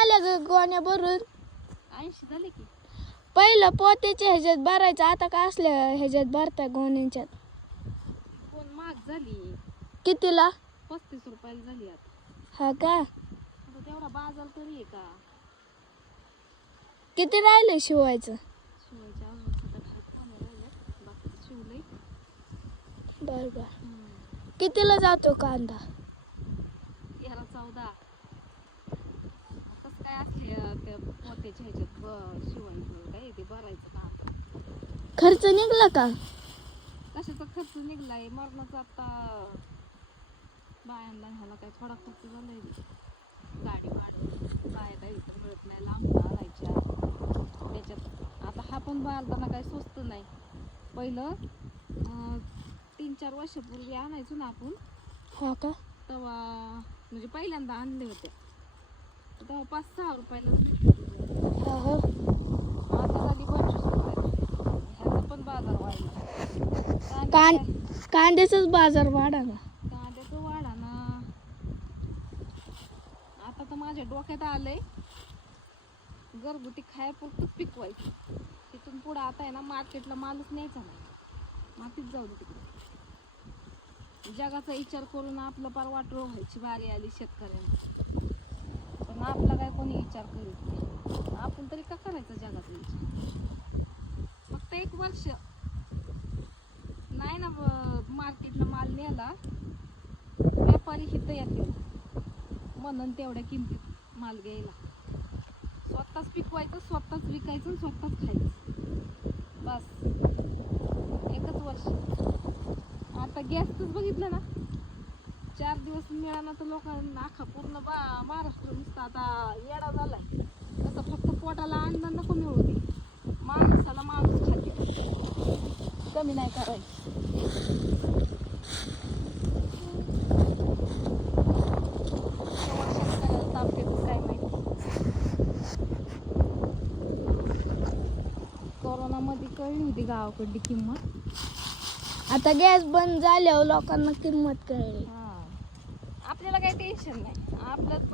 झाल्या ग गोण्या भरून? 80 झाले की. पहिलं पोत्याच्या ह्याच्यात भरायचं, आता काय असल्या ह्याच्यात भरताय गोण्यांच्यात? कोण महाग झाली. कितीला? 35 रुपयाला झाली आता. हा का? आता तेवढा बाजार तरी आहे का? किती राहिले शिवायचं? शिवायच्या अजून सतत कोणी राहिल्यात, बाकीचं शिवलंय. बर बर. कितीला जातो कांदा? याला 14. कसं काय असले त्या पोत्याच्या ह्याच्यात शिवायचं काय ते भरायचं का? खर्च निघला का? कशाचा खर्च निघलाय? मरणाचा आता बायांना ह्याला काय थोडा खर्च झालाय. गाडी भाडं बाया काही तर मिळत नाही, लांब आणायच्या त्याच्यात. आता हा पण बारदाना काय स्वस्त नाही. पहिलं 3-4 वर्षापूर्वी आणायचो ना आपण, हा का? तेव्हा म्हणजे पहिल्यांदा आणले होते तेव्हा 5-6 रुपयाला. हा हा. आता झाली 25 रुपयाला. ह्याचा पण बाजार वाढला. कांद्याचाच बाजार वाढाला. कांद्याचं वाढा ना. आता तर माझ्या डोक्यात आलंय घरगुती खायापुरतंच पिकवायचं. तिथून पुढं आता आहे ना मार्केटला मालच न्यायचा नाही, मातीच जाऊ दे तिकडे. जगाचा विचार करून आपलं पार वाटोळं व्हायची बारी आली शेतकऱ्यांना. पण आपला काय कोणी विचार करीत नाही. आपण तरी का करायचा जगाचा विचार? फक्त 1 वर्ष नाही ना मार्केटला माल नेला, व्यापारी हिथं येतील म्हणून तेवढ्या किमतीत माल घ्यायला. स्वतःच पिकवायचं, स्वतःच विकायचं, स्वतःच खायचं. बस 1च वर्ष. आता गॅसच बघितलं ना, 4 दिवस मिळाला तर लोकांना अख्खा पूर्ण महाराष्ट्र नुसता आता येडा झालाय. तसं फक्त पोटाला अन्न नको मिळू दे, माणसाला माणूस खाते, कमी नाही करायचं. कोरोनामध्ये कळली होती गावाकडली किंमत. आता गॅस बंद झाल्यावर लोकांना किंमत कळली. आपल्याला काही टेन्शन नाही आपलं.